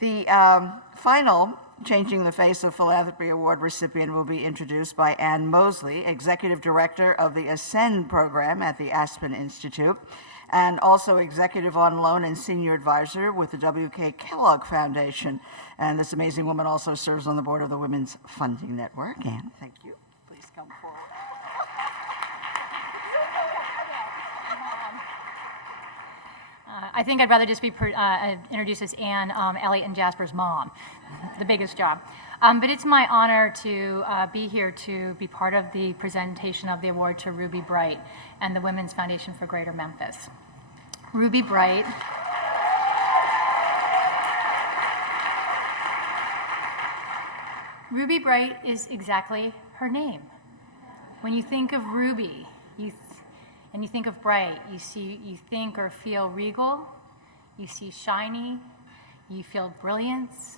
The final Changing the Face of Philanthropy Award recipient will be introduced by Ann Mosley, Executive Director of the Ascend program at the Aspen Institute, and also Executive on Loan and Senior Advisor with the W.K. Kellogg Foundation. And this amazing woman also serves on the board of the Women's Funding Network. Ann, thank you. Please come forward. I think I'd rather just be introduced as Ann, Elliot, and Jasper's mom. The biggest job. But it's my honor to be here to be part of the presentation of the award to Ruby Bright and the Women's Foundation for Greater Memphis. Ruby Bright. Ruby Bright is exactly her name. When you think of Ruby, and you think of bright, you think or feel regal, you see shiny, you feel brilliance,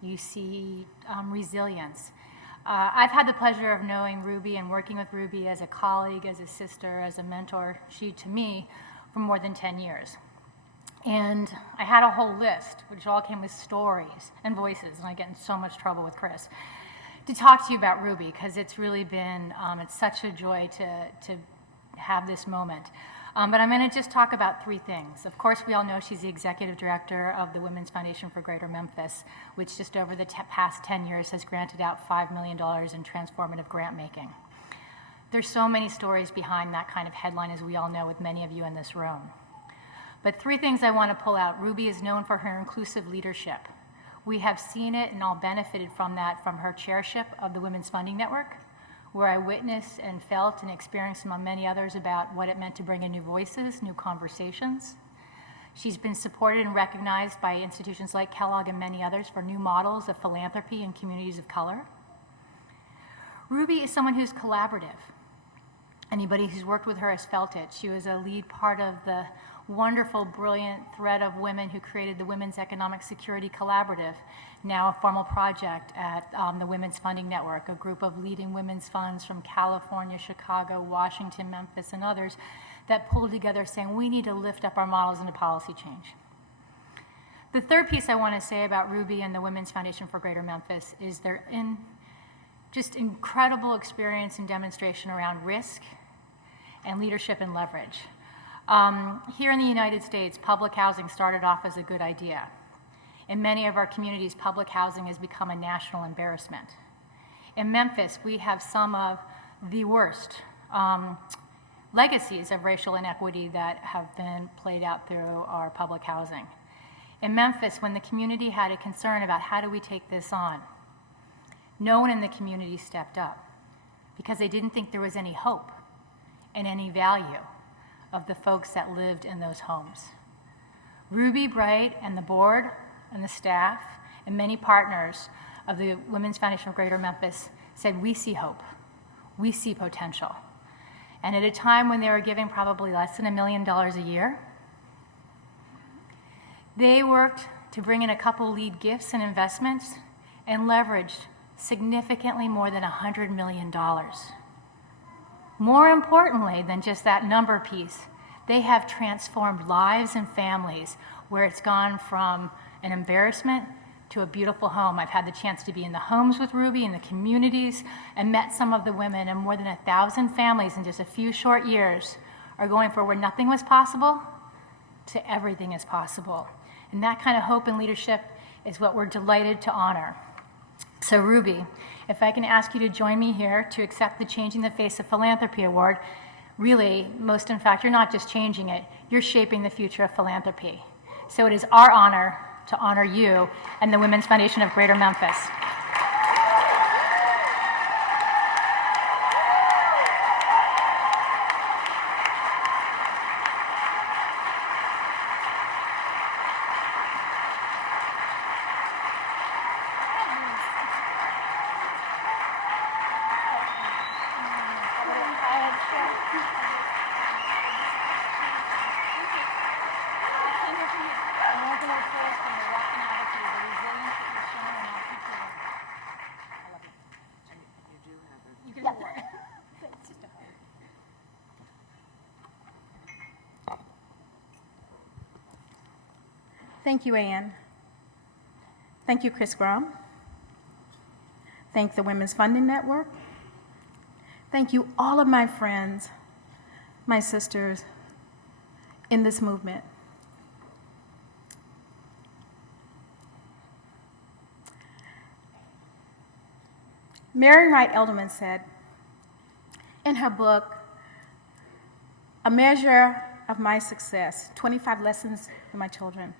you see resilience. I've had the pleasure of knowing Ruby and working with Ruby as a colleague, as a sister, as a mentor, she to me, for more than 10 years. And I had a whole list, which all came with stories and voices, and I get in so much trouble with Chris, to talk to you about Ruby, because it's really been, it's such a joy to have this moment. But I'm going to just talk about three things. Of course, we all know she's the Executive Director of the Women's Foundation for Greater Memphis, which just over the past 10 years has granted out $5 million in transformative grant making. There's so many stories behind that kind of headline, as we all know, with many of you in this room. But three things I want to pull out. Ruby is known for her inclusive leadership. We have seen it and all benefited from that from her chairship of the Women's Funding Network, where I witnessed and felt and experienced among many others about what it meant to bring in new voices, new conversations. She's been supported and recognized by institutions like Kellogg and many others for new models of philanthropy in communities of color. Ruby is someone who's collaborative. Anybody who's worked with her has felt it. She was a lead part of the wonderful, brilliant thread of women who created the Women's Economic Security Collaborative, now a formal project at the Women's Funding Network, a group of leading women's funds from California, Chicago, Washington, Memphis, and others that pulled together saying we need to lift up our models into policy change. The third piece I want to say about Ruby and the Women's Foundation for Greater Memphis is their just incredible experience and demonstration around risk and leadership and leverage. Here in the United States, public housing started off as a good idea. In many of our communities, public housing has become a national embarrassment. In Memphis, we have some of the worst legacies of racial inequity that have been played out through our public housing. In Memphis, when the community had a concern about how do we take this on, no one in the community stepped up because they didn't think there was any hope and any value of the folks that lived in those homes. Ruby Bright and the board and the staff and many partners of the Women's Foundation of Greater Memphis said, we see hope, we see potential. And at a time when they were giving probably less than $1 million a year, they worked to bring in a couple lead gifts and investments and leveraged significantly more than $100 million. More importantly than just that number piece, they have transformed lives and families where it's gone from an embarrassment to a beautiful home. I've had the chance to be in the homes with Ruby, in the communities, and met some of the women, and more than 1,000 families in just a few short years are going from where nothing was possible to everything is possible. And that kind of hope and leadership is what we're delighted to honor. So Ruby, if I can ask you to join me here to accept the Changing the Face of Philanthropy Award. Really, most in fact, you're not just changing it, you're shaping the future of philanthropy. So it is our honor to honor you and the Women's Foundation of Greater Memphis. Thank you, Ann. Thank you, Chris Grum. Thank the Women's Funding Network. Thank you, all of my friends, my sisters in this movement. Mary Wright Edelman said in her book, A Measure of My Success, 25 Lessons for My Children,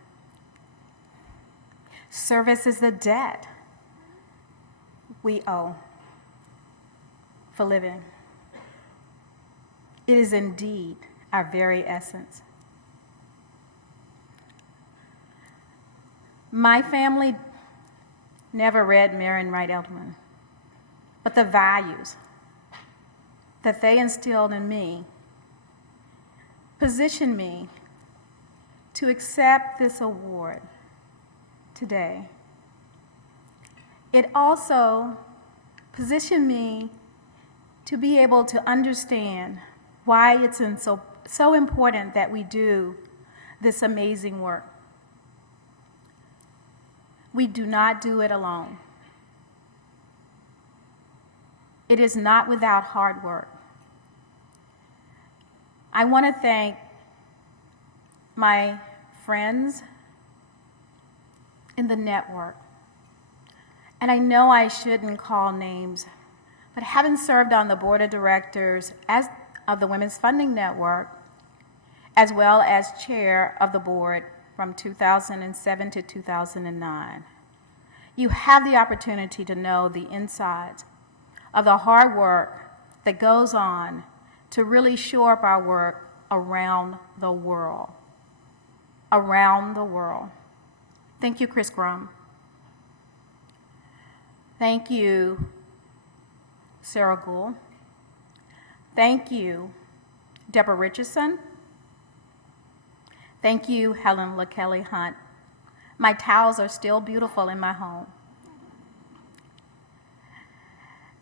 service is the debt we owe for living. It is indeed our very essence. My family never read Mary Wright Edelman, but the values that they instilled in me positioned me to accept this award today. It also positioned me to be able to understand why it's so important that we do this amazing work. We do not do it alone. It is not without hard work. I want to thank my friends in the network. And I know I shouldn't call names, but having served on the board of directors of the Women's Funding Network, as well as chair of the board from 2007 to 2009, you have the opportunity to know the insides of the hard work that goes on to really shore up our work around the world. Around the world. Thank you, Chris Grum. Thank you, Sarah Gould. Thank you, Deborah Richardson. Thank you, Helen LaKelly Hunt. My towels are still beautiful in my home.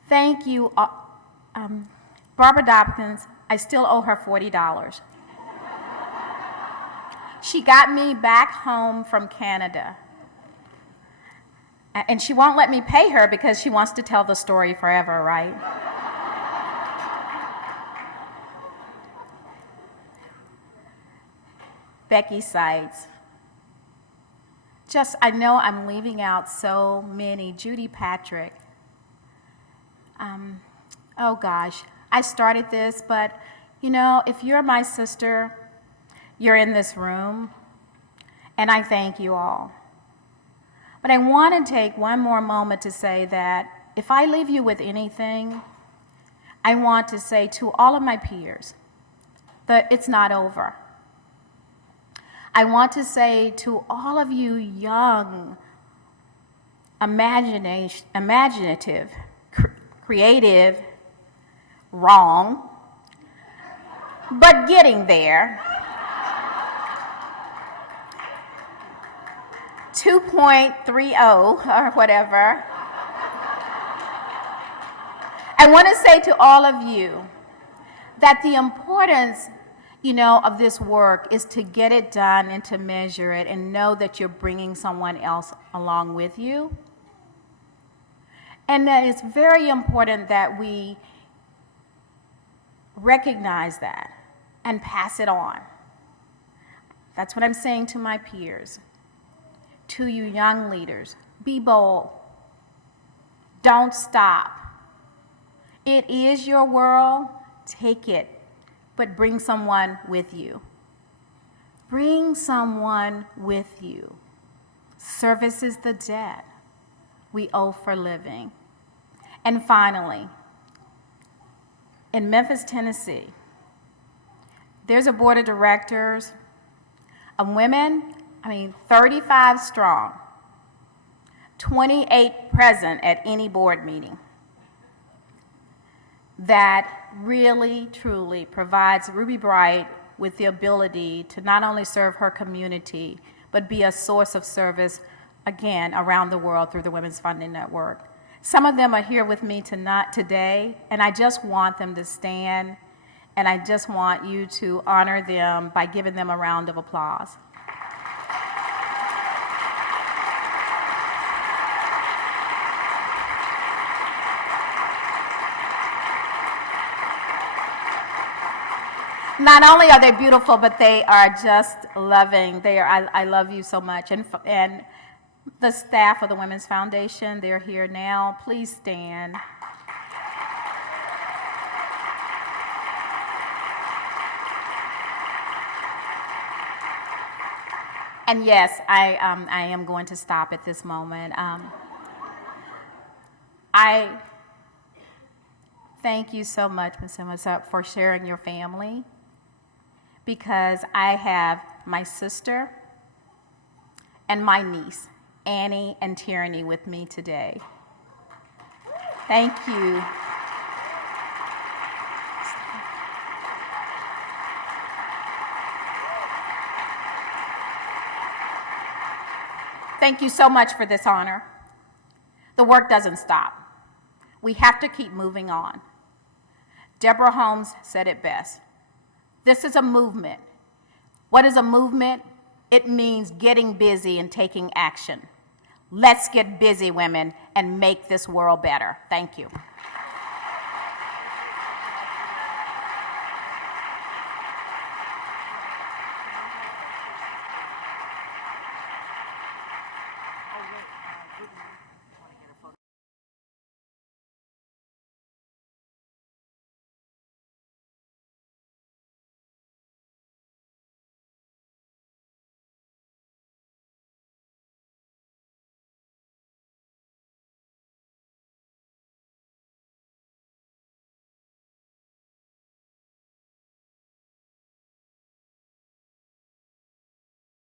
Thank you, Barbara Dobkins. I still owe her $40. She got me back home from Canada. And she won't let me pay her because she wants to tell the story forever, right? Becky Seitz. I know I'm leaving out so many. Judy Patrick. Oh gosh, I started this, but you know, if you're my sister, you're in this room, and I thank you all. But I want to take one more moment to say that if I leave you with anything, I want to say to all of my peers that it's not over. I want to say to all of you young, imaginative, creative, wrong, but getting there, 2.30 or whatever. I want to say to all of you that the importance, of this work is to get it done and to measure it and know that you're bringing someone else along with you. And that it's very important that we recognize that and pass it on. That's what I'm saying to my peers. To you young leaders, be bold. Don't stop. It is your world. Take it, but bring someone with you. Bring someone with you. Service is the debt we owe for living. And finally, in Memphis, Tennessee, there's a board of directors of women, 35 strong, 28 present at any board meeting, that really, truly provides Ruby Bright with the ability to not only serve her community, but be a source of service, again, around the world through the Women's Funding Network. Some of them are here with me today, and I just want them to stand, and I just want you to honor them by giving them a round of applause. Not only are they beautiful, but they are just loving. They are. I love you so much. And the staff of the Women's Foundation, they're here now. Please stand. And yes, I am going to stop at this moment. I thank you so much, Ms. Simmons, for sharing your family, because I have my sister and my niece, Annie and Tierney, with me today. Thank you. Thank you so much for this honor. The work doesn't stop. We have to keep moving on. Deborah Holmes said it best. This is a movement. What is a movement? It means getting busy and taking action. Let's get busy, women, and make this world better. Thank you.